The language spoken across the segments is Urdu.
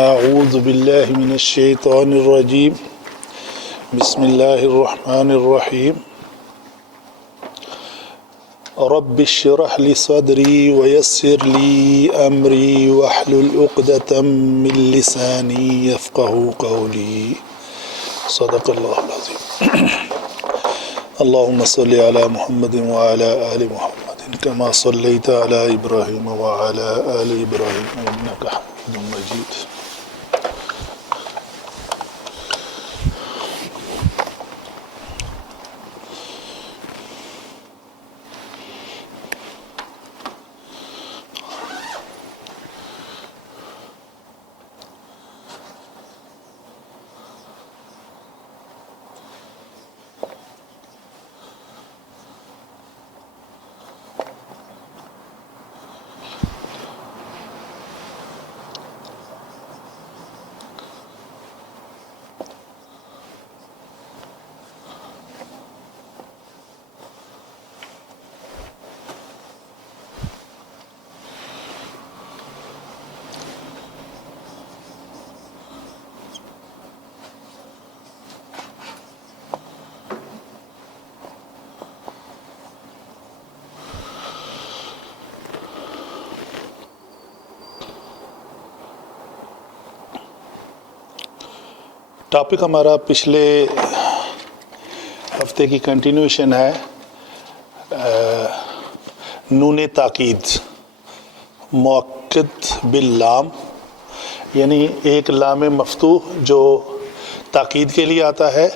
اعوذ باللہ من الشیطان الرجیم بسم اللہ الرحمن الرحیم رب اشرح لی صدری ویسر لی امری واحلل عقدۃ من لسانی یفقهوا قولی صدق اللہ العظیم اللہم صل علی محمد وعلی آل محمد کما صلیت علی ابراہیم وعلی آل ابراہیم انک حمید مجید. ٹاپک ہمارا پچھلے ہفتے کی کنٹینیوشن ہے نون تاکید مؤکد باللام، یعنی ایک لام مفتوح جو تاکید کے لیے آتا ہے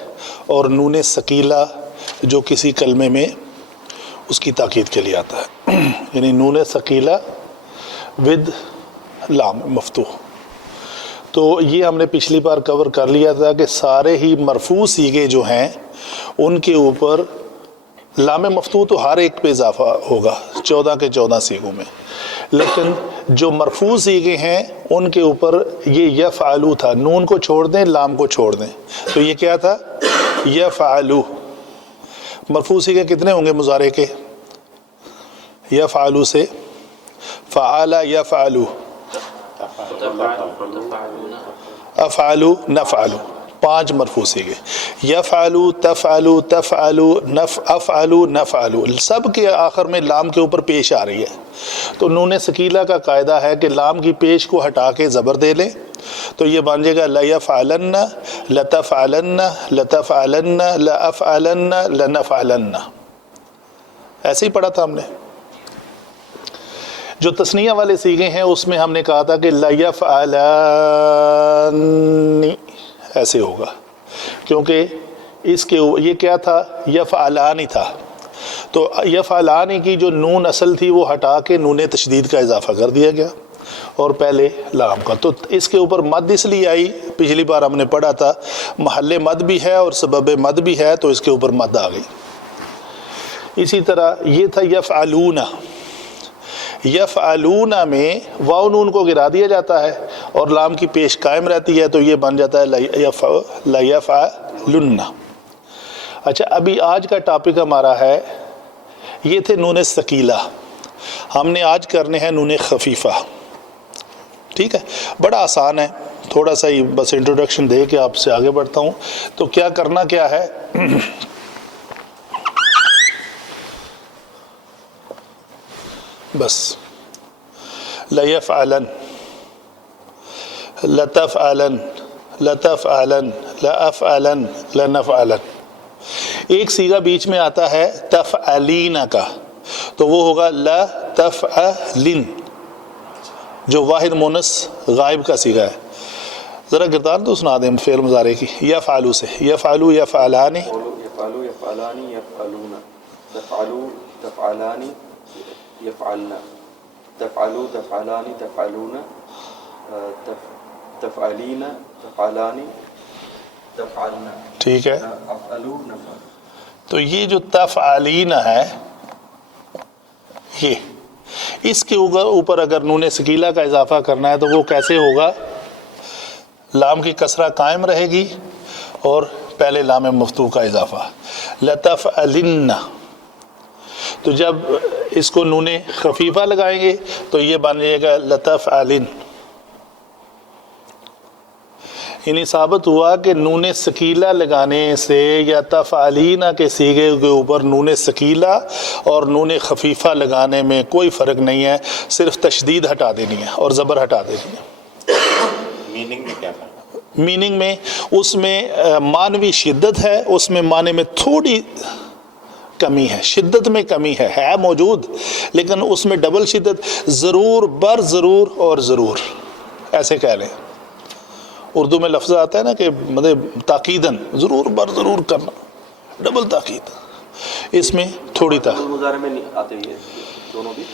اور نون ثقیلہ جو کسی کلمے میں اس کی تاکید کے لیے آتا ہے، یعنی نون ثقیلہ ود لام مفتوح. تو یہ ہم نے پچھلی بار کور کر لیا تھا کہ سارے ہی مرفوع صیغے جو ہیں ان کے اوپر لام مفتوح تو ہر ایک پہ اضافہ ہوگا 14 کے 14 صیغوں میں، لیکن جو مرفوع صیغے ہیں ان کے اوپر یہ یفعلو تھا، نون کو چھوڑ دیں لام کو چھوڑ دیں، تو یہ کیا تھا یفعلو. مرفوع صیغے کتنے ہوں گے مضارع کے؟ یفعلو سے فعل یفعلو، افعلو نفعلو، 5 مرفوع صیغے. یفعلو تفعلو تفعلو افعلو نفعلو، سب کے آخر میں لام کے اوپر پیش آ رہی ہے. تو نون ثقیلہ کا قاعدہ ہے کہ لام کی پیش کو ہٹا کے زبر دے لیں تو یہ بن جائے گا لیفعلن لتفعلن لتفعلن لافعلن لنفعلن. ایسے ہی پڑھا تھا ہم نے. جو تثنیہ والے صیغے ہیں اس میں ہم نے کہا تھا کہ لیفعلن ایسے ہوگا، کیونکہ اس کے یہ کیا تھا یفعلانی تھا، تو یفعلانی کی جو نون اصل تھی وہ ہٹا کے نون تشدید کا اضافہ کر دیا گیا اور پہلے لام کا. تو اس کے اوپر مد اس لیے آئی، پچھلی بار ہم نے پڑھا تھا محل مد بھی ہے اور سبب مد بھی ہے، تو اس کے اوپر مد آ گئی. اسی طرح یہ تھا یفعلون، یفعلون میں واو نون کو گرا دیا جاتا ہے اور لام کی پیش قائم رہتی ہے، تو یہ بن جاتا ہے لیفعلن. اچھا، ابھی آج کا ٹاپک ہمارا ہے، یہ تھے نون ثقیلہ، ہم نے آج کرنے ہیں نون خفیفہ. ٹھیک ہے، بڑا آسان ہے، تھوڑا سا ہی بس انٹروڈکشن دے کے آپ سے آگے بڑھتا ہوں. تو کیا کرنا کیا ہے، بس لیفعلن لتفعلن لتفعلن لافعلن لنفعلن. ایک صیغہ بیچ میں آتا ہے تفعلین کا، تو وہ ہوگا لتفعلن، جو واحد مونس غائب کا صیغہ ہے. ذرا گردان تو سنا دیں فعل مضارع کی. یفعلو سے یفعلو یفعلانی، یفعلو یفعلانی یفعلون، تفعلو تفعلانی یفعلن، تفعلو تفعلانی تفعلون، تفعلین تفعلانی تفعلن. ٹھیک ہے، افعلو نفعل. تو یہ جو تفعلین ہے، یہ اس کے اوپر اگر نون ثقیلہ کا اضافہ کرنا ہے تو وہ کیسے ہوگا؟ لام کی کسرہ قائم رہے گی اور پہلے لام مفتوح کا اضافہ لتفعلن. تو جب اس کو نون خفیفہ لگائیں گے تو یہ بن جائے گا لتفعلن. یعنی ثابت ہوا کہ نون ثقیلہ لگانے سے یا تفعلینا کے صیغے کے اوپر نون ثقیلہ اور نون خفیفہ لگانے میں کوئی فرق نہیں ہے، صرف تشدید ہٹا دینی ہے اور زبر ہٹا دینی ہے۔ میننگ میں کیا فرق ہے؟ میننگ میں اس میں معنوی شدت ہے، اس میں معنی میں تھوڑی کمی ہے، شدت میں کمی ہے موجود، لیکن اس میں ڈبل شدت، ضرور بر ضرور اور ضرور ایسے کہہ لیں۔ اردو میں لفظ آتا ہے نا کہ مطلب تاکیدن، ضرور بر ضرور کرنا، ڈبل تاکید، اس میں تھوڑی تاکید۔ مضارع میں نہیں آتے یہ دونوں بھی؟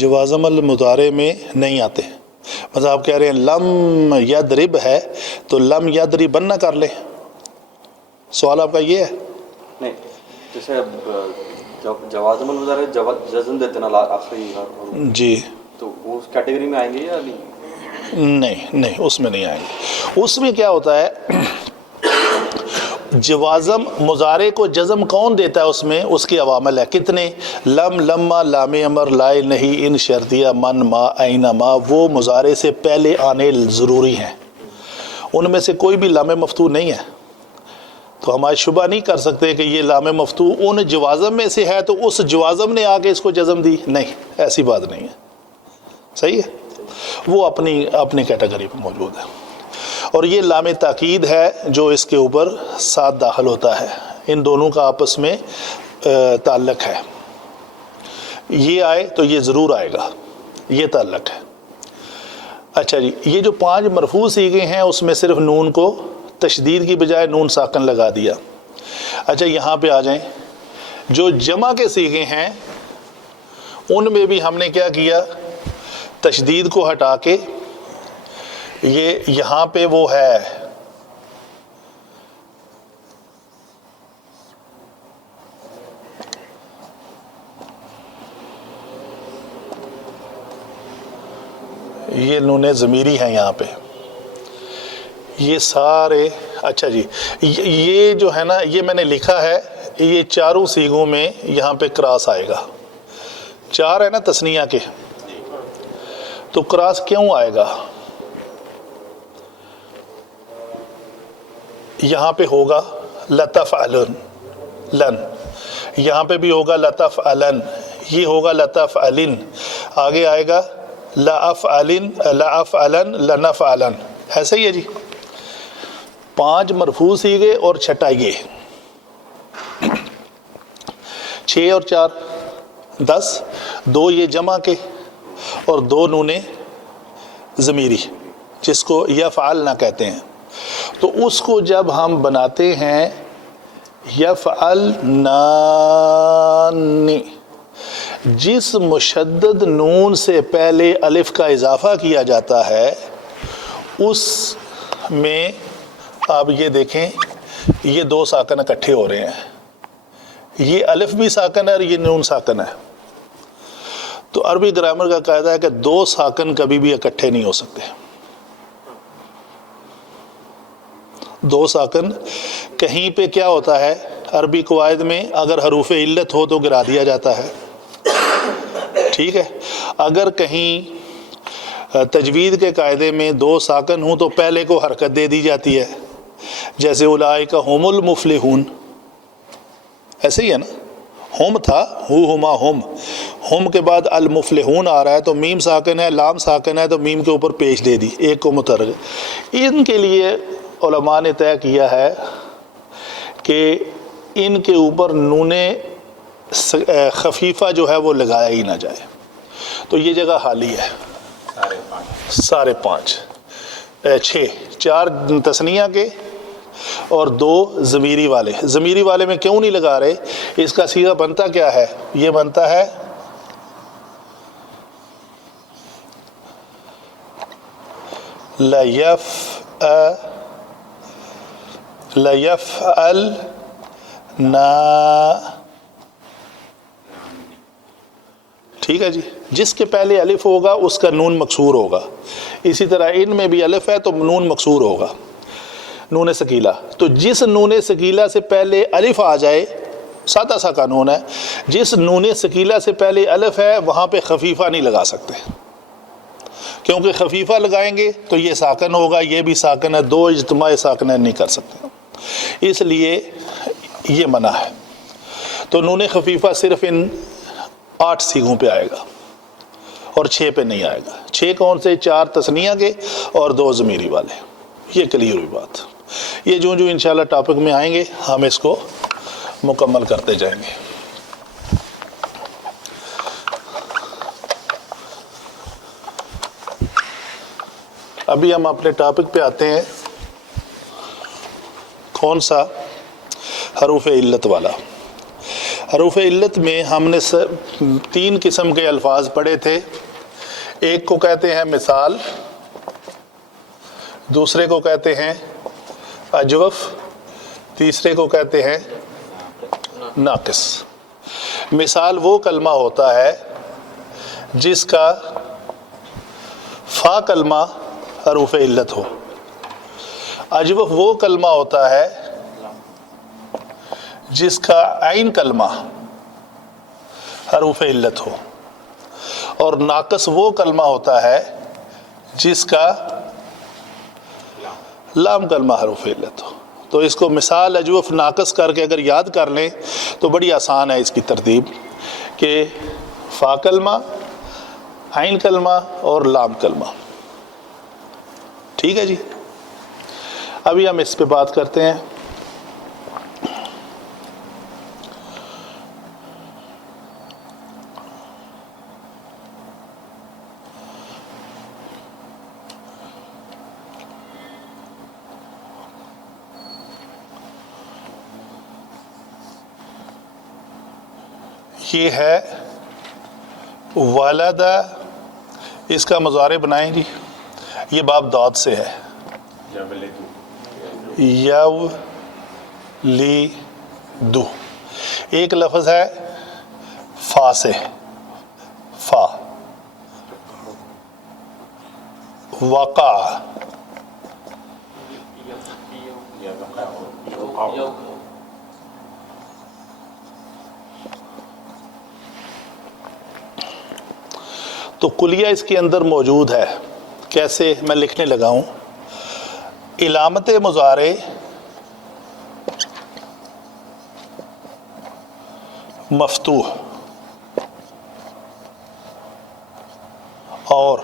جوازم المضارع میں نہیں آتے، مطلب آپ کہہ رہے ہیں لم یضرب ہے تو لم یضربن نہ کر لیں، سوال آپ کا یہ ہے؟ نہیں، جیسے جوازم المضارع جزم دیتے نا آخری حرف، جی تو وہ اس کیٹیگری میں آئیں گے یا نہیں؟ نہیں اس میں نہیں آئیں گے۔ اس میں کیا ہوتا ہے، جوازم مضارع کو جزم کون دیتا ہے؟ اس میں اس کی عوامل ہے کتنے؟ لم، لما، لام امر، لائے، نہیں، ان، شرطیہ، من، ما، این، ما، وہ مضارع سے پہلے آنے ضروری ہیں، ان میں سے کوئی بھی لام مفتوح نہیں ہے، تو ہم آج شبہ نہیں کر سکتے کہ یہ لام مفتوح ان جوازم میں سے ہے تو اس جوازم نے آ کے اس کو جزم دی، نہیں، ایسی بات نہیں ہے، صحیح ہے، وہ اپنی کیٹیگری پہ موجود ہے۔ اور یہ لام تاکید ہے جو اس کے اوپر ساتھ داخل ہوتا ہے، ان دونوں کا آپس میں تعلق ہے، یہ آئے تو یہ ضرور آئے گا، یہ تعلق ہے۔ اچھا جی، یہ جو 5 مرفوع صیغے ہیں اس میں صرف نون کو تشدید کی بجائے نون ساکن لگا دیا۔ اچھا یہاں پہ آ جائیں، جو جمع کے صیغے ہیں ان میں بھی ہم نے کیا کیا، تشدید کو ہٹا کے یہ یہاں پہ وہ ہے یہ نون ضمیری ہیں یہاں پہ، یہ سارے، اچھا جی یہ جو ہے نا یہ میں نے لکھا ہے، یہ چاروں صیغوں میں یہاں پہ کراس آئے گا، 4 ہے نا تثنیہ کے، تو کراس کیوں آئے گا؟ یہاں پہ ہوگا لتفعلن لن، یہاں پہ بھی ہوگا لتفعلن، یہ ہوگا لتفعلن، آگے آئے گا لافعلن لافعلن لنفعلن، ایسے ہی ہے جی، 5 مرفوع صیغے اور چھٹا یہ 6 اور 4 10، 2 یہ جمع کے اور 2 نون ضمیری جس کو یفعل نہ کہتے ہیں، تو اس کو جب ہم بناتے ہیں یفعلنانی، جس مشدد نون سے پہلے الف کا اضافہ کیا جاتا ہے اس میں آپ یہ دیکھیں یہ 2 ساکن اکٹھے ہو رہے ہیں، یہ الف بھی ساکن ہے اور یہ نون ساکن ہے، تو عربی گرامر کا قاعدہ ہے کہ 2 ساکن کبھی بھی اکٹھے نہیں ہو سکتے، 2 ساکن کہیں پہ کیا ہوتا ہے عربی قواعد میں، اگر حروف علت ہو تو گرا دیا جاتا ہے، ٹھیک ہے، اگر کہیں تجوید کے قاعدے میں 2 ساکن ہوں تو پہلے کو حرکت دے دی جاتی ہے، جیسے اولئک هم المفلحون، ایسے ہی ہے نا، ہم تھا ہما ہم کے بعد المفلحون آ رہا ہے تو میم ساکن ہے، لام ساکن ہے تو میم کے اوپر پیش دے دی، ایک کو متحرک۔ ان کے لیے علماء نے طے کیا ہے کہ ان کے اوپر نون خفیفہ جو ہے وہ لگایا ہی نہ جائے، تو یہ جگہ خالی ہے، سارے 5 6 4 تثنیہ کے اور 2 ضمیری والے، ضمیری والے میں کیوں نہیں لگا رہے؟ اس کا صیغہ بنتا کیا ہے؟ یہ بنتا ہے لیفعلنا، ٹھیک ہے جی، جس کے پہلے الف ہوگا اس کا نون مکسور ہوگا، اسی طرح ان میں بھی الف ہے تو نون مکسور ہوگا، نون ثقیلہ، تو جس نون ثقیلہ سے پہلے الف آ جائے، سادہ سا قانون ہے، جس نون ثقیلہ سے پہلے الف ہے وہاں پہ خفیفہ نہیں لگا سکتے، کیونکہ خفیفہ لگائیں گے تو یہ ساکن ہوگا، یہ بھی ساکن ہے، دو اجتماع ساکن نہیں کر سکتے، اس لیے یہ منع ہے۔ تو نون خفیفہ صرف ان 8 سیغوں پہ آئے گا اور 6 پہ نہیں آئے گا۔ 6 کون سے؟ 4 تثنیہ کے اور 2 ضمیری والے۔ یہ کلیئر ہوئی بات۔ یہ جو انشاءاللہ ٹاپک میں آئیں گے ہم اس کو مکمل کرتے جائیں گے۔ ابھی ہم اپنے ٹاپک پہ آتے ہیں، کون سا؟ حروف علت والا۔ حروف علت میں ہم نے 3 قسم کے الفاظ پڑھے تھے۔ ایک کو کہتے ہیں مثال، دوسرے کو کہتے ہیں اجوف، تیسرے کو کہتے ہیں ناقص۔ مثال وہ کلمہ ہوتا ہے جس کا فا کلمہ حروف علت ہو۔ اجوف وہ کلمہ ہوتا ہے جس کا عین کلمہ حروف علت ہو، اور ناقص وہ کلمہ ہوتا ہے جس کا لام کلمہ حروف علت ہو۔ تو اس کو مثال اجوف ناقص کر کے اگر یاد کر لیں تو بڑی آسان ہے اس کی ترتیب، کہ فا کلمہ، عین کلمہ اور لام کلمہ۔ ٹھیک ہے جی، ابھی ہم اس پہ بات کرتے ہیں۔ یہ ہے والدہ، اس کا مضارع بنائیں جی۔ یہ باب داد سے ہے، یو لی دو۔ ایک لفظ ہے فا سے، فا، وقع، تو کلیہ اس کے اندر موجود ہے۔ کیسے؟ میں لکھنے لگا ہوں۔ علامت مضارع مفتوح اور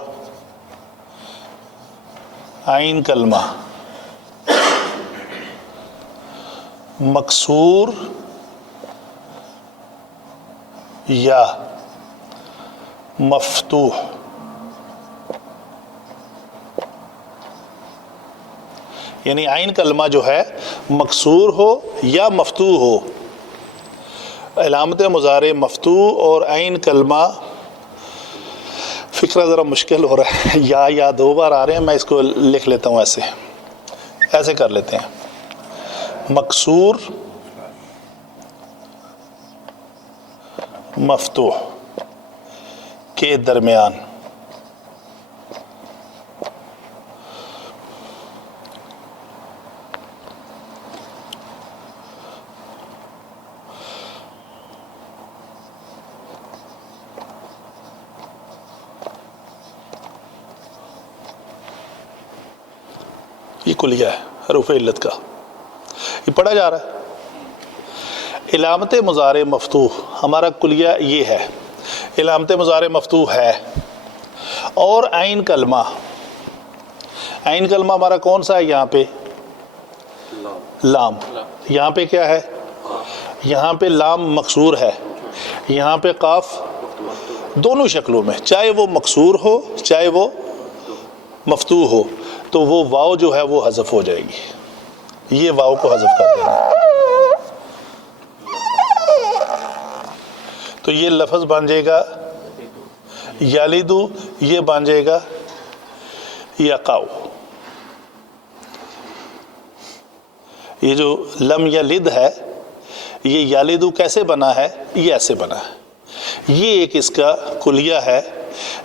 عین کلمہ مکسور یا مفتوح، یعنی عین کلمہ جو ہے مکسور ہو یا مفتوح ہو۔ علامت مضارع مفتوح اور عین کلمہ، فکرہ ذرا مشکل ہو رہا ہے، یا 2 بار آ رہے ہیں، میں اس کو لکھ لیتا ہوں، ایسے کر لیتے ہیں۔ مکسور، مفتوح کے درمیان یہ کلیہ ہے حروف علت کا، یہ پڑھا جا رہا ہے۔ علامت مضارع مفتوح ہمارا کلیہ یہ ہے، علامت مضارع مفتوح ہے، اور عین کلمہ، عین کلمہ ہمارا کون سا ہے یہاں پہ؟ لام۔ یہاں پہ کیا ہے؟ یہاں پہ لام مکسور ہے، یہاں پہ قاف، دونوں شکلوں میں، چاہے وہ مکسور ہو چاہے وہ مفتوح ہو، تو وہ واو جو ہے وہ حذف ہو جائے گی، یہ واو کو حذف کر دینا۔ تو یہ لفظ بن جائے گا یالدو، یہ بن جائے گا یقاؤ۔ یہ جو لم یلد ہے، یہ یالدو کیسے بنا ہے؟ یہ ایسے بنا ہے۔ یہ ایک اس کا کلیہ ہے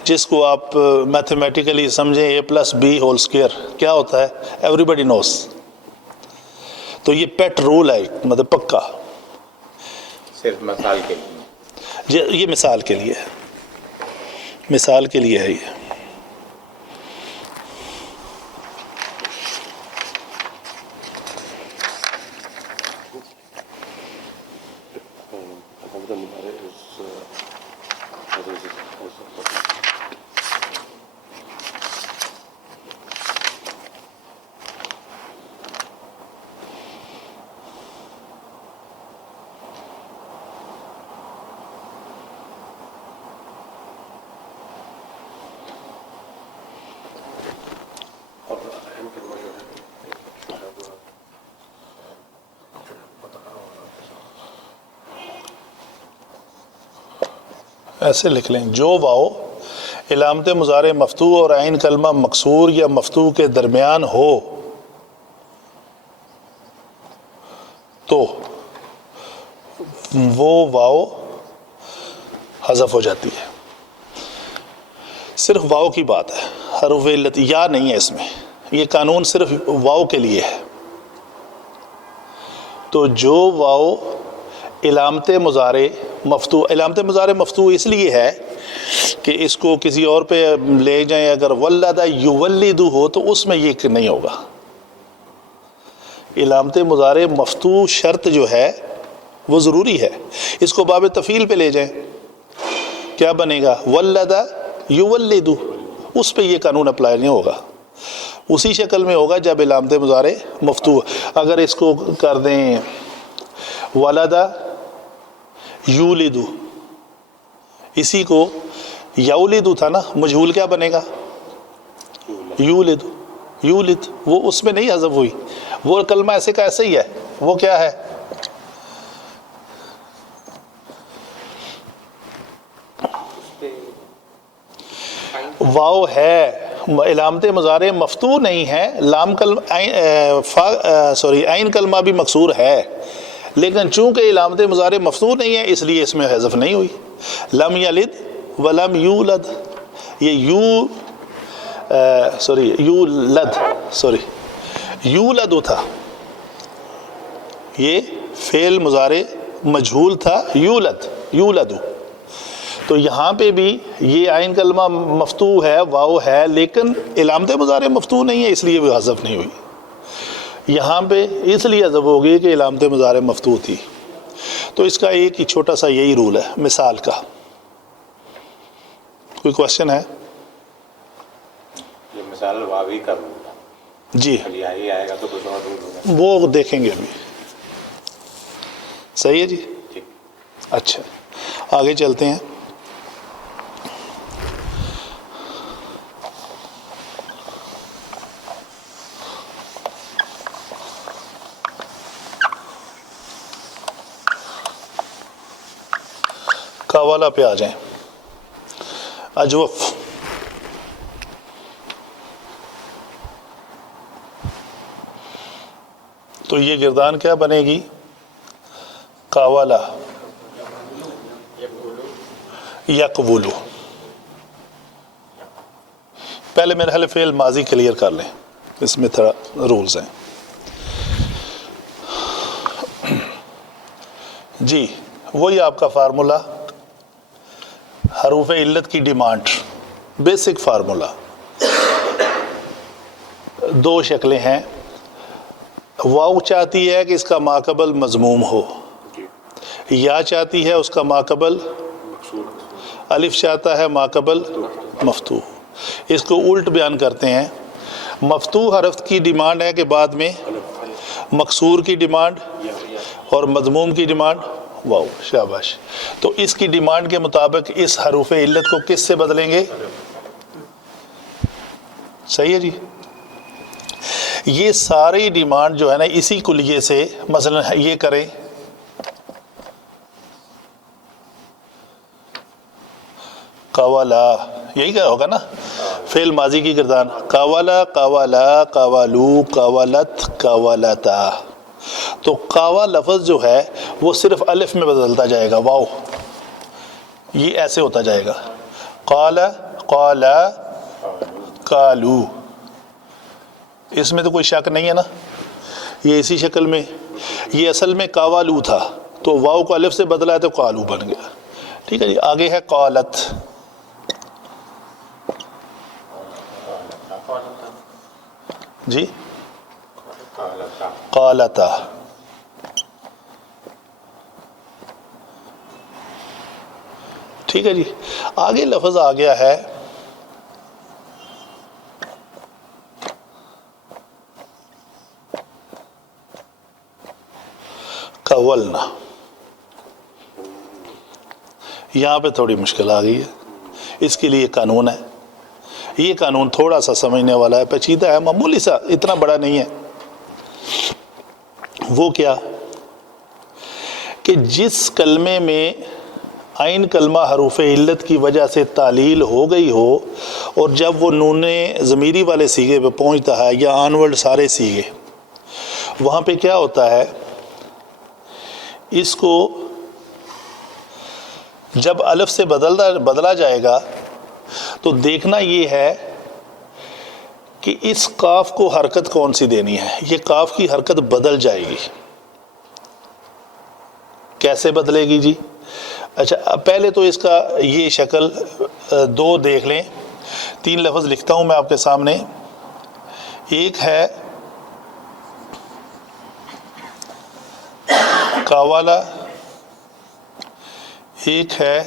جس کو آپ میتھمیٹیکلی سمجھیں a+b² کیا ہوتا ہے؟ ایوری بڈی نوز۔ تو یہ پیٹ رول ہے، مطلب پکا، صرف مثال کے لیے، یہ مثال کے لیے ہے، مثال کے لیے ہے یہ۔ ایسے لکھ لیں، جو واو علامت مضارع مفتوح اور عین کلمہ مکسور یا مفتوح کے درمیان ہو تو وہ واو حذف ہو جاتی ہے۔ صرف واو کی بات ہے، حروف علت یا نہیں ہے اس میں، یہ قانون صرف واو کے لیے ہے۔ تو جو واو علامت مضارع مفتوح، علامت مضارع مفتوح اس لیے ہے کہ اس کو کسی اور پہ لے جائیں، اگر ولد یولد ہو تو اس میں یہ نہیں ہوگا۔ علامت مضارع مفتوح شرط جو ہے وہ ضروری ہے، اس کو باب تفعیل پہ لے جائیں، کیا بنے گا؟ ولد یولد، اس پہ یہ قانون اپلائی نہیں ہوگا، اسی شکل میں ہوگا جب علامت مضارع مفتوح۔ اگر اس کو کر دیں ولد یولد، اسی کو یولد تھا نا، مجہول کیا بنے گا؟ یولد، یولد، وہ اس میں نہیں حذف ہوئی، وہ کلمہ ایسے کا ایسے ہی ہے، وہ کیا ہے؟ واو ہے، علامت مضارع مفتوح نہیں ہے، لام عین کلمہ بھی مکسور ہے، لیکن چونکہ علامت مضارع مفتوح نہیں ہے اس لیے اس میں حذف نہیں ہوئی۔ لم یلد ولم یولد، یہ یولد تھا، یہ فعل مضارع مجہول تھا، یولد، تو یہاں پہ بھی یہ عین کلمہ مفتوح ہے، واو ہے، لیکن علامت مضارع مفتوح نہیں ہے اس لیے وہ حذف نہیں ہوئی۔ یہاں پہ اس لیے حذف ہوگی کہ علامت مضارع مفتوح تھی۔ تو اس کا ایک ہی چھوٹا سا یہی رول ہے مثال کا۔ کوئی کوشچن ہے؟ جو مثال واوی کا رول ہے، جی یہی آئے گا تو کچھ اور رول ہوگا، وہ دیکھیں گے ابھی۔ صحیح ہے جی، ٹھیک۔ اچھا آگے چلتے ہیں۔ قوالا پہ آ جائیں، اجوف، تو یہ گردان کیا بنے گی؟ قوالا یقبلو۔ پہلے میرے حل فعل ماضی کلیئر کر لیں، اس میں تھوڑا رولز ہیں۔ جی وہی آپ کا فارمولا، حروف علت کی ڈیمانڈ، بیسک فارمولا، دو شکلیں ہیں۔ واو چاہتی ہے کہ اس کا ماقبل مضموم ہو، یا چاہتی ہے اس کا ماقبل، الف چاہتا ہے ماقبل مفتوح۔ اس کو الٹ بیان کرتے ہیں، مفتوح حرف کی ڈیمانڈ ہے کہ بعد میں مکسور کی ڈیمانڈ اور مضموم کی ڈیمانڈ واو۔ شاباش۔ تو اس کی ڈیمانڈ کے مطابق اس حروف علت کو کس سے بدلیں گے؟ صحیح ہے جی۔ یہ ساری ڈیمانڈ جو ہے نا اسی کلیے سے، مثلا یہ کریں قوالا، یہی کیا ہوگا نا فعل ماضی کی گردان، قوالا قوالا قوالو قوالت قوالتا۔ تو قوا لفظ جو ہے وہ صرف الف میں بدلتا جائے گا، واو، یہ ایسے ہوتا جائے گا، قال قالا قالو، اس میں تو کوئی شک نہیں ہے نا، یہ اسی شکل میں، یہ اصل میں قوالو تھا تو واو کو الف سے بدلا ہے تو قالو بن گیا۔ ٹھیک ہے جی۔ آگے ہے قالت، جی قالتا، ٹھیک ہے جی۔ آگے لفظ آ گیا ہے قولنا، یہاں پہ تھوڑی مشکل آ گئی ہے، اس کے لیے قانون ہے، یہ قانون تھوڑا سا سمجھنے والا ہے، پیچیدہ ہے، معمولی سا، اتنا بڑا نہیں ہے۔ وہ کیا کہ جس کلمے میں عین کلمہ حروف علت کی وجہ سے تعلیل ہو گئی ہو اور جب وہ نون ضمیری والے سیغے پہ پہنچتا ہے یا آنورڈ سارے سیغے، وہاں پہ کیا ہوتا ہے، اس کو جب الف سے بدلا جائے گا تو دیکھنا یہ ہے کہ اس قاف کو حرکت کون سی دینی ہے۔ یہ قاف کی حرکت بدل جائے گی۔ کیسے بدلے گی جی؟ اچھا پہلے تو اس کا یہ شکل دو دیکھ لیں، 3 لفظ لکھتا ہوں میں آپ کے سامنے۔ ایک ہے کاوالا، ایک ہے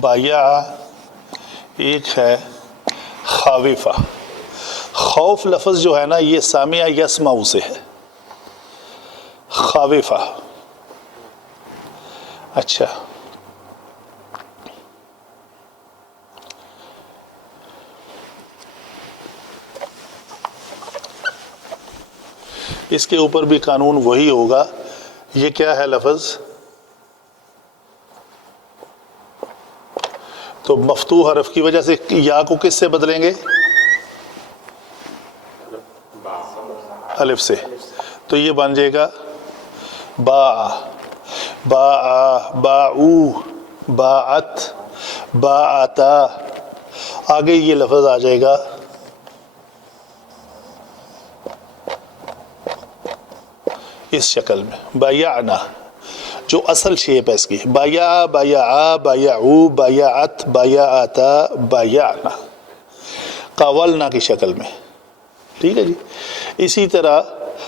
بایا، ایک ہے خاوفہ۔ خوف لفظ جو ہے نا یہ سامع یسمع سے ہے، خاوفہ۔ اچھا اس کے اوپر بھی قانون وہی ہوگا۔ یہ کیا ہے لفظ؟ تو مفتوح حرف کی وجہ سے یا کو کس سے بدلیں گے؟ الف سے۔ تو یہ بن جائے گا با، با، باعو، باعت، باعتا۔ آگے یہ لفظ آ جائے گا اس شکل میں بایعنا، جو اصل شیپ ہے اس کی، بایا، بایعا، بایعو، بایعت، بایعتا، بایعنا، قاولنا کی شکل میں۔ ٹھیک ہے جی۔ اسی طرح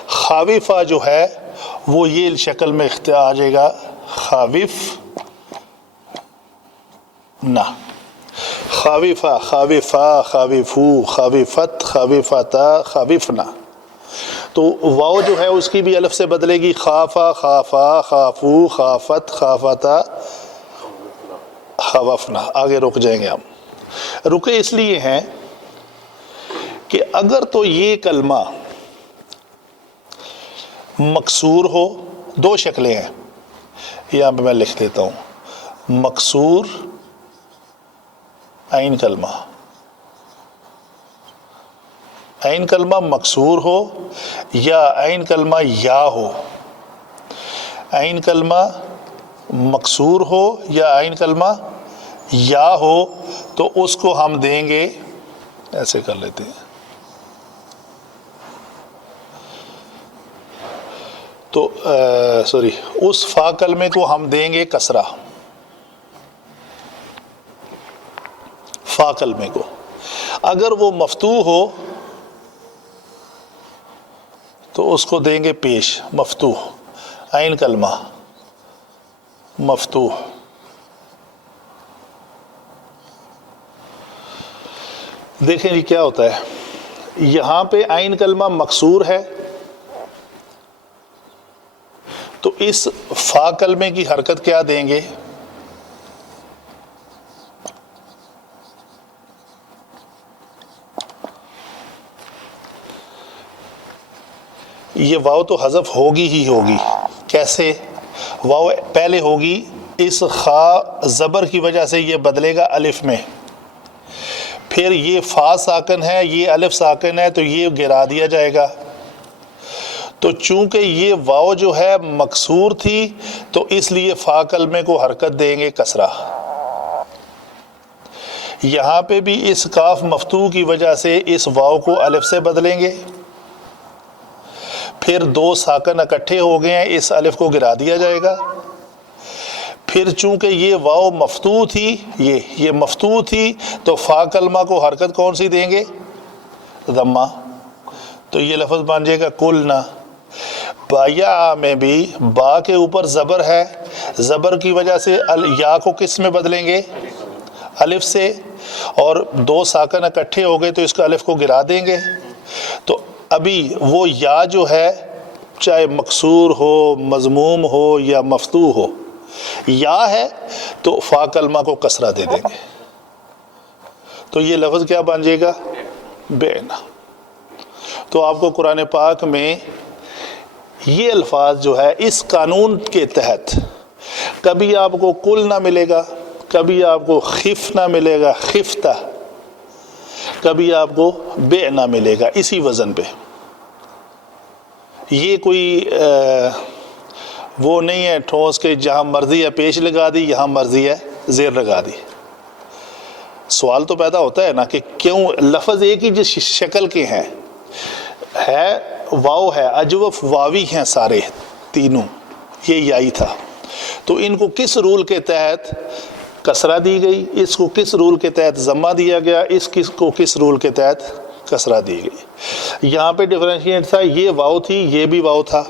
خاوفہ جو ہے وہ یہ شکل میں آ جائے گا، خاوف نا، خاوفہ، خاوفہ، خاوفو، خاوفت، خاوفتا، خاوفنا۔ تو واو جو ہے اس کی بھی الف سے بدلے گی، خافا، خافا، خافو، خافت، خافتا، خوفنا۔ آگے رک جائیں گے ہم۔ رکے اس لیے ہیں کہ اگر تو یہ کلمہ مکسور ہو، دو شکلیں ہیں یہاں پہ میں لکھ دیتا ہوں، مکسور عین کلمہ، عین کلمہ مکسور ہو یا عین کلمہ یا ہو، عین کلمہ مکسور ہو یا عین کلمہ یا ہو، تو اس کو ہم دیں گے، ایسے کر لیتے ہیں، تو سوری، اس فا کلمے کو ہم دیں گے کسرہ، فا کلمے کو۔ اگر وہ مفتوح ہو تو اس کو دیں گے پیش، مفتوح، عین کلمہ مفتوح۔ دیکھیں جی کیا ہوتا ہے، یہاں پہ عین کلمہ مکسور ہے تو اس فا کلمے کی حرکت کیا دیں گے؟ یہ واو تو حذف ہوگی ہی ہوگی۔ کیسے؟ واو پہلے ہوگی، اس خا زبر کی وجہ سے یہ بدلے گا الف میں، پھر یہ فا ساکن ہے، یہ الف ساکن ہے، تو یہ گرا دیا جائے گا۔ تو چونکہ یہ واو جو ہے مکسور تھی تو اس لیے فا کلمے کو حرکت دیں گے کسرہ۔ یہاں پہ بھی اس کاف مفتوح کی وجہ سے اس واو کو الف سے بدلیں گے، پھر دو ساکن اکٹھے ہو گئے ہیں، اس الف کو گرا دیا جائے گا۔ پھر چونکہ یہ واو مفتوح تھی، یہ مفتوح تھی، تو فا کلمہ کو حرکت کون سی دیں گے؟ ضمہ۔ تو یہ لفظ بن جائے گا کلنا۔ بایا میں بھی با کے اوپر زبر ہے، زبر کی وجہ سے یا کو کس میں بدلیں گے؟ الف سے، اور دو ساکن اکٹھے ہو گئے تو اس کا الف کو گرا دیں گے۔ تو ابھی وہ یا جو ہے چاہے مکسور ہو، مضموم ہو یا مفتوح ہو، یا ہے تو فا کلمہ کو کسرہ دے دیں گے، تو یہ لفظ کیا بن جائے گا؟ بینا۔ تو آپ کو قرآن پاک میں یہ الفاظ جو ہے اس قانون کے تحت کبھی آپ کو کل نہ ملے گا، کبھی آپ کو خفنا ملے گا خفتہ، کبھی آپ کو بعنا ملے گا اسی وزن پہ. یہ کوئی وہ نہیں ہے ٹھوس کے جہاں مرضی ہے پیش لگا دی، یہاں مرضی ہے زیر لگا دی. سوال تو پیدا ہوتا ہے نا کہ کیوں لفظ ایک ہی جس شکل کے ہیں، ہے واو ہے، اجوف واوی ہیں سارے تینوں، یہ یائی تھا، تو ان کو کس رول کے تحت کسرہ دی گئی، اس کو کس رول کے تحت ضمہ دیا گیا، اس کو کس رول کے تحت کسرہ دی گئی. یہاں پہ ڈفرینشیٹ تھا، یہ واو تھی، یہ بھی واو تھا،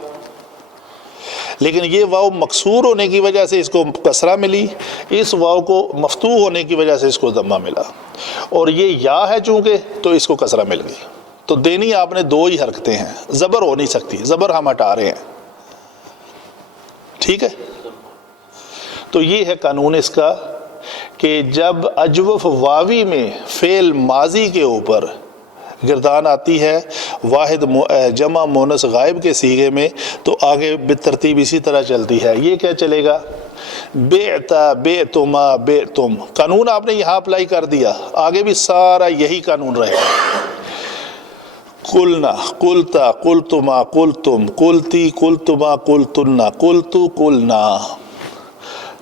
لیکن یہ واو مکسور ہونے کی وجہ سے اس کو کسرہ ملی، اس واو کو مفتوح ہونے کی وجہ سے اس کو ضمہ ملا، اور یہ یا ہے چونکہ تو اس کو کسرہ مل گئی. تو دینی آپ نے دو ہی حرکتیں ہیں، زبر ہو نہیں سکتی، زبر ہم ہٹا رہے ہیں. ٹھیک ہے، تو یہ ہے قانون اس کا کہ جب اجوف واوی میں فعل ماضی کے اوپر گردان آتی ہے واحد جمع مونس غائب کے صیغے میں، تو آگے بالترتیب اسی طرح چلتی ہے. یہ کیا چلے گا؟ بعتا بعتما بعتم. قانون آپ نے یہاں اپلائی کر دیا، آگے بھی سارا یہی قانون رہے گا. قلنا قلتا قلتما قلتم قلتی قلتما قلتن قلتو قلنا.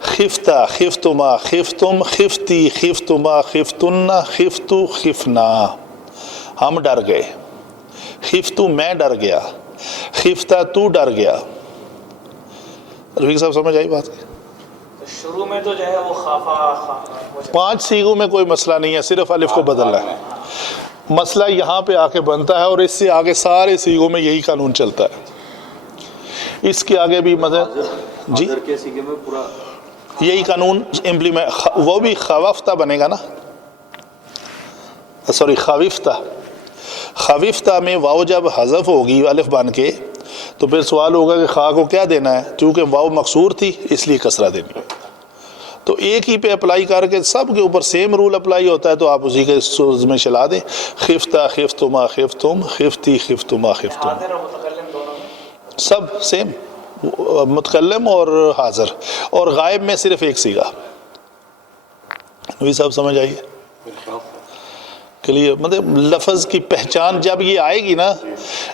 خفتا خفتما خفتم خفتی خفتما خفتن خفتو خفنا. ہم ڈر گئے، خفتو میں ڈر گیا، خفتا تو ڈر گیا. رفیق صاحب سمجھ آئی بات؟ شروع میں تو جو ہے وہ خافا 5 صیغوں میں کوئی مسئلہ نہیں ہے، صرف الف کو بدلنا ہے. مسئلہ یہاں پہ آ کے بنتا ہے، اور اس سے آگے سارے صیغوں میں یہی قانون چلتا ہے. اس کے آگے بھی مطلب جی حاضر کے صیغے میں پورا یہی قانون امپلیمنٹ، وہ بھی خوفتہ بنے گا نا، سوری خوفتہ. خوفتہ میں واو جب حذف ہوگی الف بن کے، تو پھر سوال ہوگا کہ خا کو کیا دینا ہے، چونکہ واو مکسور تھی اس لیے کسرہ دینی ہے. تو ایک ہی پہ اپلائی کر کے سب کے اوپر سیم رول اپلائی ہوتا ہے، تو آپ اسی کے سوز میں چلا دیں. خفتہ خفتما خفتم خفتی خفتما خفتم، حاضر اور متکلم دونوں میں سب سیم، متکلم اور حاضر، اور غائب میں صرف ایک صیغہ. نبی صاحب سمجھ آئیے کلیئر؟ مطلب لفظ کی پہچان جب یہ آئے گی نا،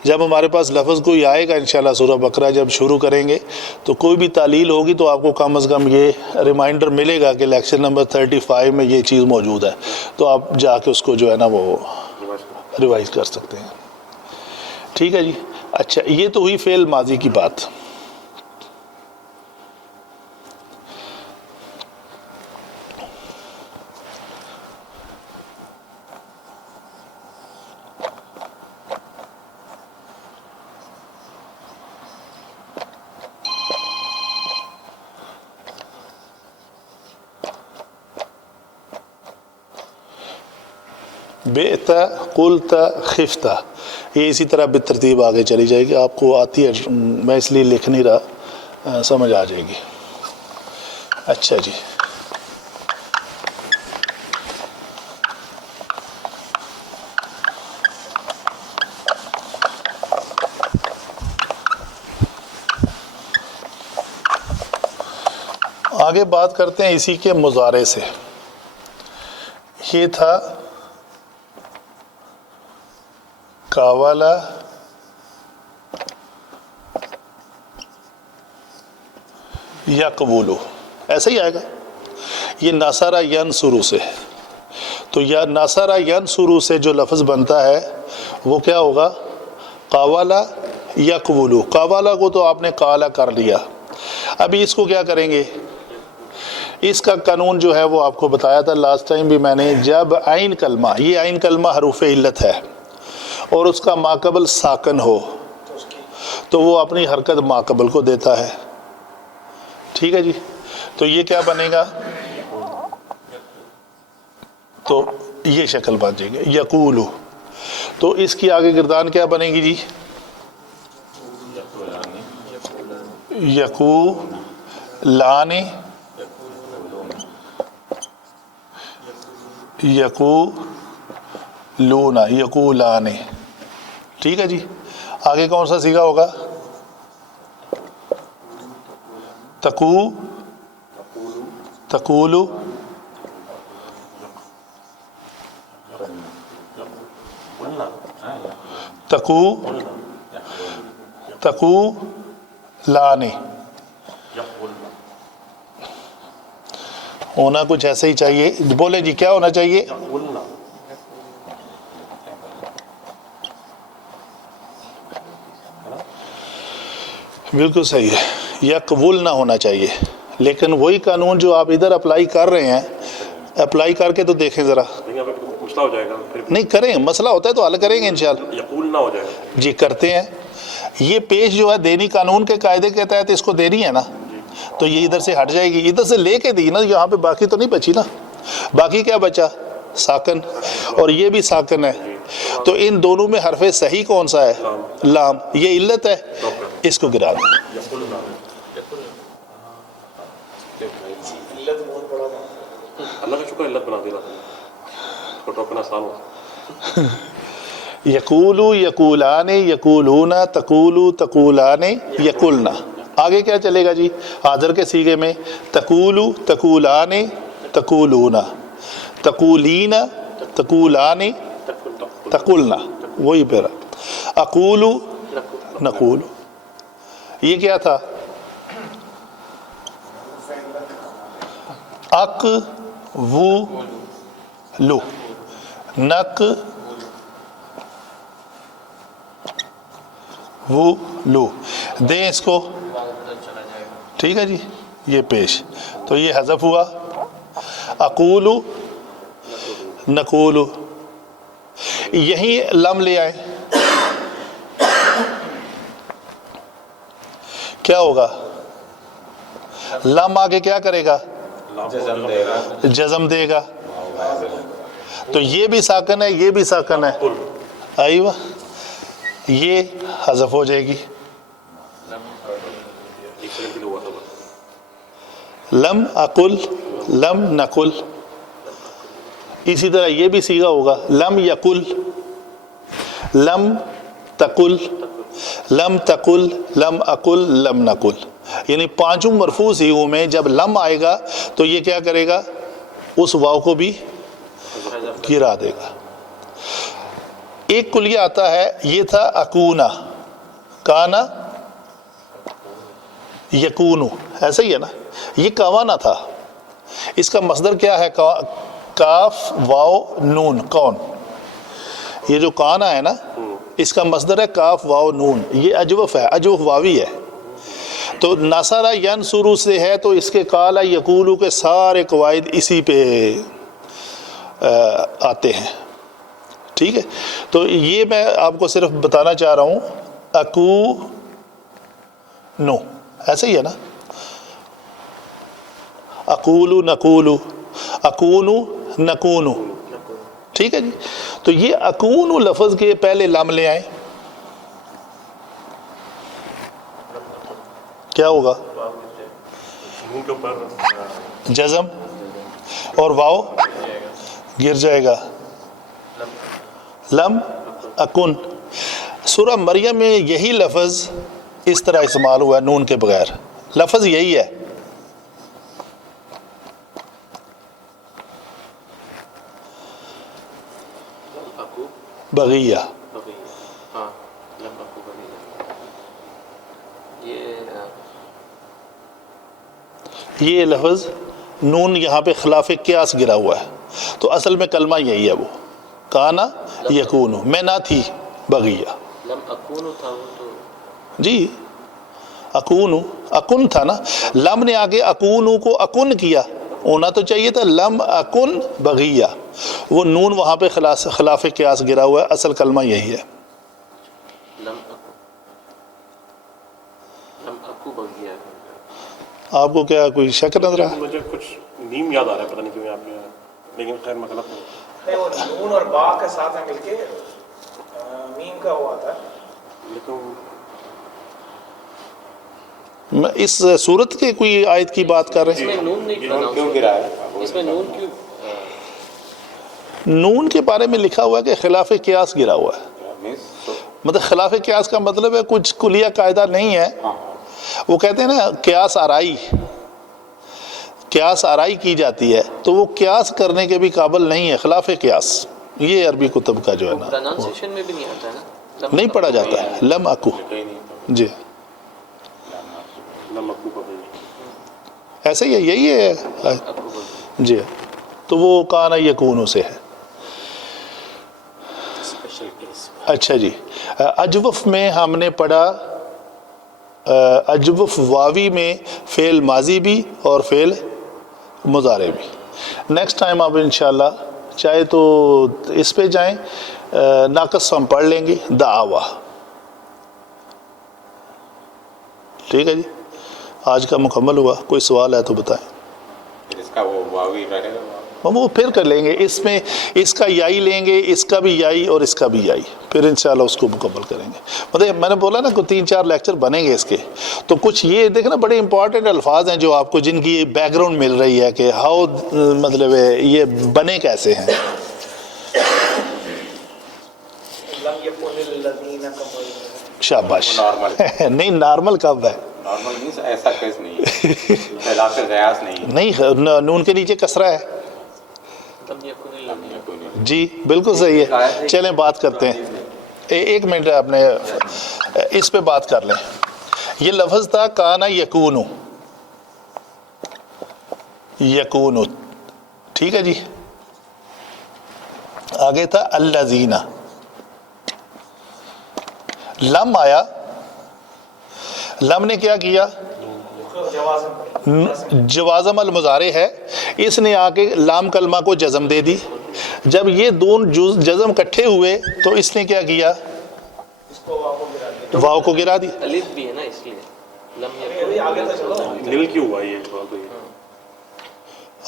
جب ہمارے پاس لفظ کوئی آئے گا انشاءاللہ سورہ بقرہ جب شروع کریں گے، تو کوئی بھی تعلیل ہوگی تو آپ کو کم از کم یہ ریمائنڈر ملے گا کہ لیکچر نمبر 35 میں یہ چیز موجود ہے، تو آپ جا کے اس کو جو ہے نا وہ ریوائز کر سکتے ہیں. ٹھیک ہے جی. اچھا، یہ تو ہوئی فعل ماضی کی بات. بعتا قلتا خفتہ، یہ اسی طرح بالترتیب آگے چلی جائے گی. آپ کو آتی ہے، میں اس لیے لکھ نہیں رہا، سمجھ آ جائے گی. اچھا جی، آگے بات کرتے ہیں اسی کے مضارع سے. یہ تھا کاوالا یا قبولو، ایسا ہی آئے گا. یہ ناصرہ ینصرو سے، تو یا ناصرہ ینصرو سے جو لفظ بنتا ہے وہ کیا ہوگا؟ قاوالا یا قبولو. قاوالا کو تو آپ نے قالا کر لیا، ابھی اس کو کیا کریں گے؟ اس کا قانون جو ہے وہ آپ کو بتایا تھا لاسٹ ٹائم بھی میں نے. جب عین کلمہ، یہ عین کلمہ حروف علت ہے اور اس کا ماقبل ساکن ہو تو وہ اپنی حرکت ماقبل کو دیتا ہے. ٹھیک ہے جی. تو یہ کیا بنے گا؟ تو یہ شکل بن جائے گی یقولو. تو اس کی آگے گردان کیا بنے گی جی؟ یقولانی یقولون یقولان. ٹھیک ہے جی. آگے کون سا صیغہ ہوگا؟ تقولو تقو تقو لانے ہونا کچھ ایسا ہی چاہیے. بولے جی کیا ہونا چاہیے؟ بالکل صحیح ہے. یقول نہ ہونا چاہیے. لیکن وہی قانون جو آپ ادھر اپلائی کر رہے ہیں, اپلائی کر کے تو دیکھیں ذرا. مسئلہ ہو جائے گا پھر. نہیں کریں, مسئلہ ہوتا ہے تو حل کریں گے انشاءاللہ. یقول نہ ہو جائے گا. جی کرتے ہیں. یہ پیش جو ہے دینی قانون کے قاعدے کے تحت اس کو دینی ہے نا, تو یہ ادھر سے ہٹ جائے گی. ادھر سے لے کے دی نا, یہاں پہ باقی تو نہیں بچی نا. باقی کیا بچا؟ ساکن, اور یہ بھی ساکن ہے. تو ان دونوں میں حرف صحیح کون سا ہے؟ لام. یہ علت ہے, اس کو گرا دیں. اللہ کا شکر علت بنا دے رہا تھا, ٹوکنا آسان ہو. یقولو یقولان یقولون تقولو تقولان یقولنا. آگے کیا چلے گا جی؟ حاضر کے سیغے میں تقولو تقولان تقولون تقولین تقولان تقولنا. وہی پیرا. اقولو نقولو. یہ کیا تھا؟ اق وو لو نق وہ لو. دیں اس کو. ٹھیک ہے جی, یہ پیش. تو یہ حذف ہوا. اقولو نقولو. یہیں لم لے آئیں, کیا ہوگا؟ لم آگے کیا کرے گا؟ جزم دے گا. تو یہ بھی ساکن ہے, یہ بھی ساکن ہے. آئیوہ, یہ حذف ہو جائے گی. لم اقل لم نقل. اسی طرح یہ بھی صیغہ ہوگا لم یقل لم تقل لم تقل لم اقل لم نقل. یعنی پانچوں مرفوع صیغوں میں جب لم آئے گا تو یہ کیا کرے گا؟ اس واو کو بھی گرا دے گا. ایک کلیہ آتا ہے, یہ تھا اکونا, کانا یکونو, ایسا ہی ہے نا. یہ کوانا تھا. اس کا مصدر کیا ہے؟ کاف واو نون. کون؟ یہ جو کانا ہے نا, اس کا مصدر ہے کاف واو نون. یہ اجوف ہے, اجوف واوی ہے. تو نصرہ ینصرو سے ہے, تو اس کے قال یقولو کے سارے قواعد اسی پہ آتے ہیں. ٹھیک ہے. تو یہ میں آپ کو صرف بتانا چاہ رہا ہوں. اکو نو, ایسا ہی ہے نا. اقولو نقولو اکونو نکونو. ٹھیک ہے جی. تو یہ اکونو لفظ کے پہلے لام لے آئیں, کیا ہوگا؟ جزم, اور واو گر جائے گا. لم اکن. سورہ مریم میں یہی لفظ اس طرح استعمال ہوا ہے نون کے بغیر. لفظ یہی ہے. بغیہ. یہ لفظ نون یہاں پہ خلاف قیاس گرا ہوا ہے. تو اصل میں کلمہ یہی ہے, وہ کانا یکونو, میں نہ تھی بغیہ. جی اکونو, اکن تھا نا. لم نے آگے اکونو کو اکن کیا, ہونا تو چاہیے تھا لم اکن بغیہ. وہ نون وہاں پہ خلاف قیاس گرا ہوا ہے. اصل کلمہ یہی ہے. آپ کو کیا کوئی شک نظر آ؟ مجھے کچھ نیم یاد آ رہا ہے, پتہ نہیں کیوں آپ نے, لیکن خیر میں غلط ہوں. وہ نون اور با کے ساتھ میں مل کے میم کا ہوا تھا. لیکن میں اس صورت کے کوئی آیت کی بات کر رہے ہیں. کیوں گرا ہے اس میں نون کیوں؟ نون کے بارے میں لکھا ہوا ہے کہ خلاف قیاس گرا ہوا ہے. مطلب خلاف قیاس کا مطلب ہے کچھ کلیہ قاعدہ نہیں ہے. وہ کہتے ہیں نا قیاس آرائی, قیاس آرائی کی جاتی ہے, تو وہ قیاس کرنے کے بھی قابل نہیں ہے. خلاف قیاس یہ عربی کتب کا جو ہے نا پروننسیشن میں بھی نہیں آتا ہے نا، نہیں پڑھا جاتا ہے لم اکو. کہیں نہیں تو جی نمک کو ایسا ہی ہے، یہی ہے جی. تو وہ کانا یکون سے ہے. Special case. اچھا جی، اجوف میں ہم نے پڑھا اجوف واوی میں فعل ماضی بھی اور فعل مضارع بھی. نیکسٹ ٹائم آپ انشاءاللہ چاہے تو اس پہ جائیں، ناقص ہم پڑھ لیں گے دعوا. ٹھیک ہے جی، آج کا مکمل ہوا. کوئی سوال ہے تو بتائیں. اس کا وہ واوی رہے گا. ہم وہ پھر کر لیں گے. اس میں اس کا یائی لیں گے، اس کا بھی یائی اور اس کا بھی یائی، پھر انشاءاللہ اس کو مکمل کریں گے. مطلب میں نے بولا نا کہ 3-4 لیکچر بنیں گے اس کے. تو کچھ یہ دیکھنا بڑے امپورٹنٹ الفاظ ہیں جو آپ کو، جن کی بیک گراؤنڈ مل رہی ہے کہ ہاؤ، مطلب یہ بنے کیسے ہیں. لم يكن الذين كفروا. شاباش. نارمل نہیں نارمل کب ہے؟ نارمل مینس ایسا کیس نہیں ہے، خلاف غیاس نہیں. نہیں، نون کے نیچے کسرہ ہے. لم یکن الا جی بالکل صحیح ہے. چلیں بات کرتے ہیں. ایک منٹ آپ نے اس پہ بات کر لیں. یہ لفظ تھا کانا یکونو، یکونو، ٹھیک ہے جی. آگے تھا الذین. لم آیا، لم نے کیا کیا؟ جوازم المضارع ہے، اس نے آ کے لام کلمہ کو جزم دے دی. جب یہ دونوں جزم کٹھے ہوئے تو اس نے کیا کیا؟ اس کو واو کو گرا دیا. واو کو گرا دی. الف بھی ہے نا اس لیے لم ابھی یکن. آگے تو چلو. نیل کیوں ہوا یہ؟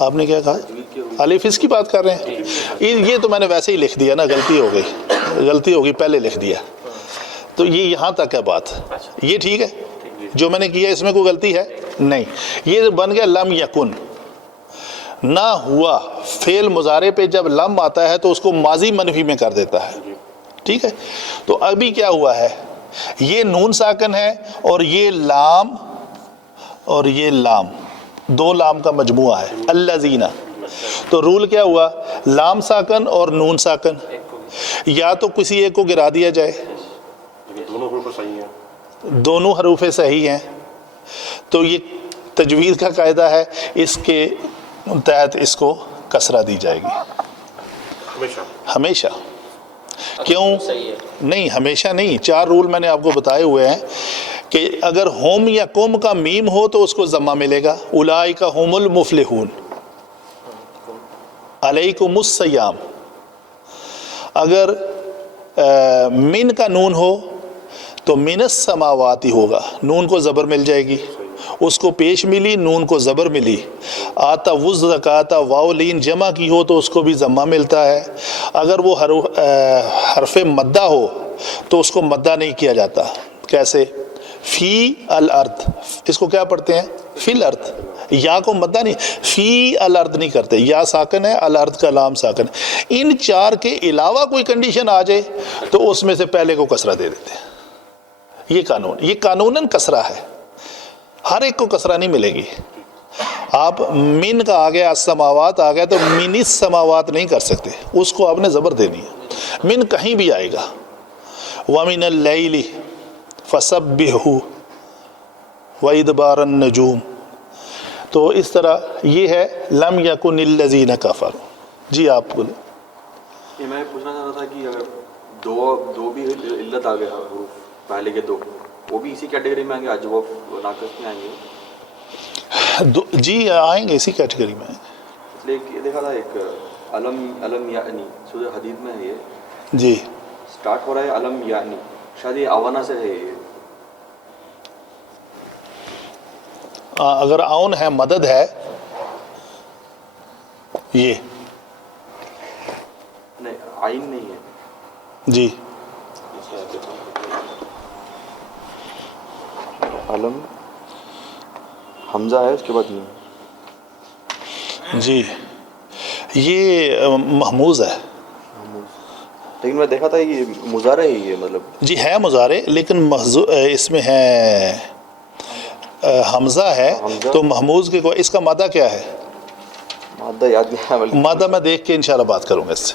آپ نے کیا کہا؟ الف اس کی بات کر رہے ہیں. یہ تو میں نے ویسے ہی لکھ دیا نا، غلطی ہو گئی، غلطی ہوگی، پہلے لکھ دیا. تو یہ یہاں تک ہے بات. یہ ٹھیک ہے جو میں نے کیا، اس میں کوئی غلطی ہے نہیں. یہ بن گیا لم یکن. نہ ہوا، فعل مضارع پہ جب لم آتا ہے تو اس کو ماضی منفی میں کر دیتا ہے. ٹھیک ہے. تو ابھی کیا ہوا ہے، یہ نون ساکن ہے اور یہ لام، اور یہ لام، دو لام کا مجموعہ ہے الذین. تو رول کیا ہوا، لام ساکن اور نون ساکن، یا تو کسی ایک کو گرا دیا جائے. دونوں حروف صحیح ہیں، دونوں حروف صحیح ہیں. تو یہ تجوید کا قاعدہ ہے، اس کے تحت اس کو کسرہ دی جائے گی ہمیشہ. ہمیشہ. کیوں؟ صحیح ہے. نہیں ہمیشہ نہیں. 4 رول میں نے آپ کو بتائے ہوئے ہیں کہ اگر ہوم یا کم کا میم ہو تو اس کو ضمہ ملے گا. اولئک هم المفلحون. علیکم الصیام. اگر من کا نون ہو تو من السماوات ہی ہوگا، نون کو زبر مل جائے گی. اس کو پیش ملی، نون کو زبر ملی. آتا وز زکاتا واو لین جمع کی ہو تو اس کو بھی ضمہ ملتا ہے. اگر وہ حرف مدہ ہو تو اس کو مدہ نہیں کیا جاتا. کیسے؟ فی الارض، اس کو کیا پڑھتے ہیں؟ فی الارض. یا کو مدہ نہیں، فی الارض نہیں کرتے. یا ساکن ہے، الارض کا لام ساکن ہے. ان 4 کے علاوہ کوئی کنڈیشن آ جائے تو اس میں سے پہلے کو کسرہ دے دیتے ہیں. یہ قانون، یہ قانوناً کسرہ ہے. ہر ایک کو کسرہ نہیں ملے گی. آپ من کا آ گیا، السماوات آ گیا تو من السماوات نہیں کر سکتے، اس کو آپ نے زبر دینی ہے. من کہیں بھی آئے گا. وَمِنَ اللَّيْلِ فَسَبِّحْهُ وَإِدْبَارَ النُّجُومِ. تو اس طرح یہ ہے لم یکن الذین کفروا. جی آپ بولیں. یہ میں پوچھنا چاہ رہا تھا کہ اگر دو بھی علت آ گیا حروف پہلے کے 2، وہ بھی اسی کیٹیگری میں آئیں گے، اجوف ناقص میں آئیں گے؟ جی آئیں گے، اسی کیٹیگری میں. اس لیے یہ دیکھا تھا ایک علم یعنی سورہ حدید میں ہے، یہ جی سٹارٹ ہو رہا ہے علم یعنی، شاید یہ اوانا سے ہے. یہ اگر اون ہے، مدد ہے، یہ نہیں آئین نہیں ہے. جی علم حمزہ ہے، اس کے بعد نہیں. جی یہ محموز ہے. لیکن میں دیکھا تھا یہ مضارع ہی ہے، مطلب جی ہے مضارع، لیکن اس میں ہے حمزہ ہے تو محموز کے کو. اس کا مادہ کیا ہے؟ مادہ یاد نہیں ہے. مادہ میں دیکھ کے انشاءاللہ بات کروں گا اس سے.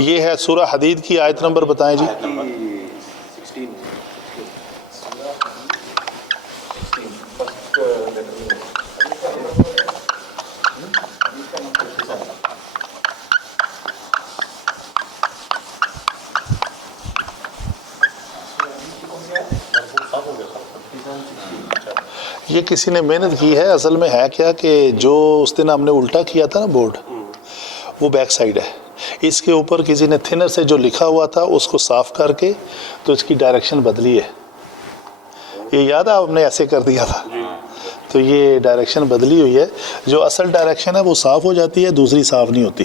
یہ ہے سورہ حدید کی آیت نمبر بتائیں جی. 16 یہ کسی نے محنت کی ہے. اصل میں ہے کیا کہ جو اس دن ہم نے الٹا کیا تھا نا بورڈ، وہ بیک سائیڈ ہے. اس کے اوپر کسی نے تھنر سے جو لکھا ہوا تھا اس کو صاف کر کے تو اس کی ڈائریکشن بدلی ہے. یہ یاد ہے آپ نے ایسے کر دیا تھا، تو یہ ڈائریکشن بدلی ہوئی ہے. جو اصل ڈائریکشن ہے وہ صاف ہو جاتی ہے، دوسری صاف نہیں ہوتی.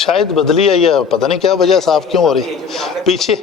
شاید بدلی ہے یا پتہ نہیں کیا وجہ، صاف کیوں ہو رہی. پیچھے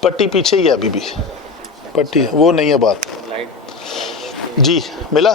پٹی پیچھے ہی ہے ابھی بھی، پٹی وہ نہیں ہے بات. جی ملا.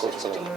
16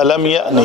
علم یعنی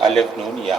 الف نون یا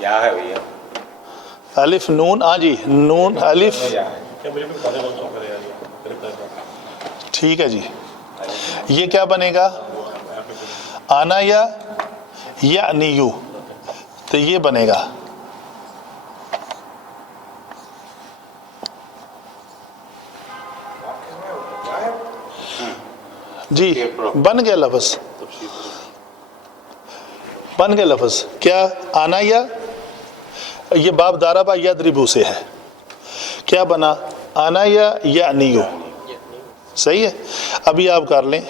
یا ہے بھیا الف نون. ہاں جی نون الف. یا ہے ٹھیک ہے جی. یہ کیا بنے گا؟ آنا یا نیو، تو یہ بنے گا. جی بن گیا لفظ، بن گیا لفظ. کیا؟ آنا یا، یہ باب داربا یضربو سے ہے. کیا بنا؟ آنا یا نیو. صحیح ہے. ابھی آپ کر لیں،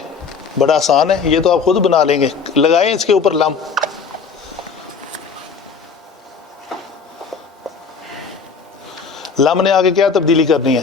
بڑا آسان ہے یہ تو، آپ خود بنا لیں گے. لگائیں اس کے اوپر لم. لم نے آگے کیا تبدیلی کرنی ہے؟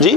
جی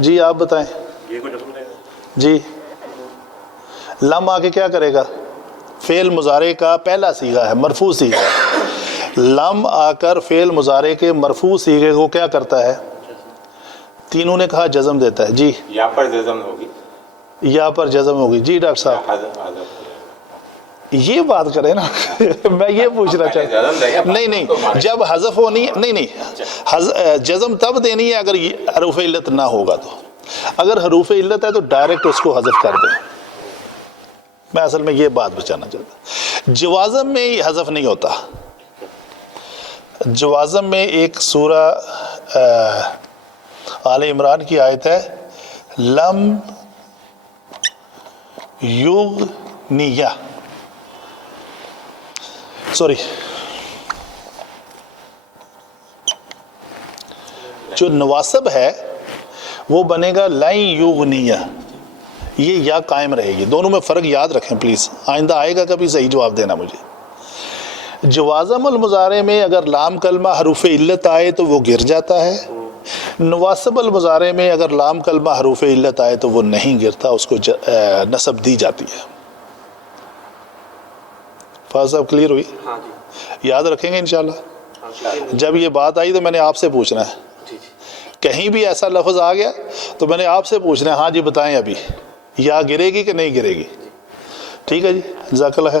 جی آپ بتائیں. جی لم آگے کیا کرے گا؟ فعل مضارع کا پہلا صیغہ ہے، مرفوع صیغہ ہے. لم آ کر فعل مضارع کے مرفوع صیغے کو کیا کرتا ہے؟ تینوں نے کہا جزم دیتا ہے. جی یا پر جزم ہوگی، یا پر جزم ہوگی. جی ڈاکٹر صاحب حذف یہ بات کریں نا. میں یہ پوچھنا چاہتا ہوں. نہیں جب حذف ہونی ہے، نہیں جزم تب دینی ہے اگر حروف علت نہ ہوگا تو. اگر حروف علت ہے تو ڈائریکٹ اس کو حذف کر دیں. میں اصل میں یہ بات بچانا چاہتا ہوں. جوازم میں حذف نہیں ہوتا. جوازم میں ایک سورہ آل عمران کی آیت ہے، لم یغنیہ، سوری، جو نواسب ہے وہ بنے گا لن یغنیہ. یہ یا قائم رہے گی. دونوں میں فرق یاد رکھیں پلیز، آئندہ آئے گا کبھی صحیح جواب دینا مجھے. جوازم المضارع میں اگر لام کلمہ حروف علت آئے تو وہ گر جاتا ہے. نواسب المضارع میں اگر لام کلمہ حروف علت آئے تو وہ نہیں گرتا، اس کو نصب دی جاتی ہے. فاضل صاحب کلیئر ہوئی؟ ہاں جی یاد رکھیں گے انشاءاللہ. جب یہ بات آئی تو میں نے آپ سے پوچھنا ہے. جی کہیں بھی ایسا لفظ آ گیا تو میں نے آپ سے پوچھنا ہے، ہاں جی بتائیں ابھی یا گرے گی کہ نہیں گرے گی. ٹھیک ہے جی، جزاک اللہ خیر.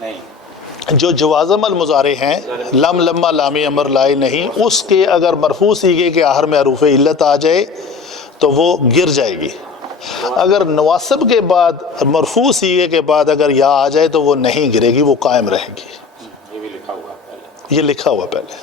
نہیں. جو جوازم المضارع ہیں، لم لما لام امر لائے نہیں، اس کے اگر مرفوع صیغے کے آخر میں حروف علت آ جائے تو وہ گر جائے گی. اگر نواسب کے بعد مرفوع صیغے کے بعد اگر یا آ جائے تو وہ نہیں گرے گی، وہ قائم رہے گی. یہ بھی لکھا ہوا ہے پہلے. یہ لکھا ہوا پہلے.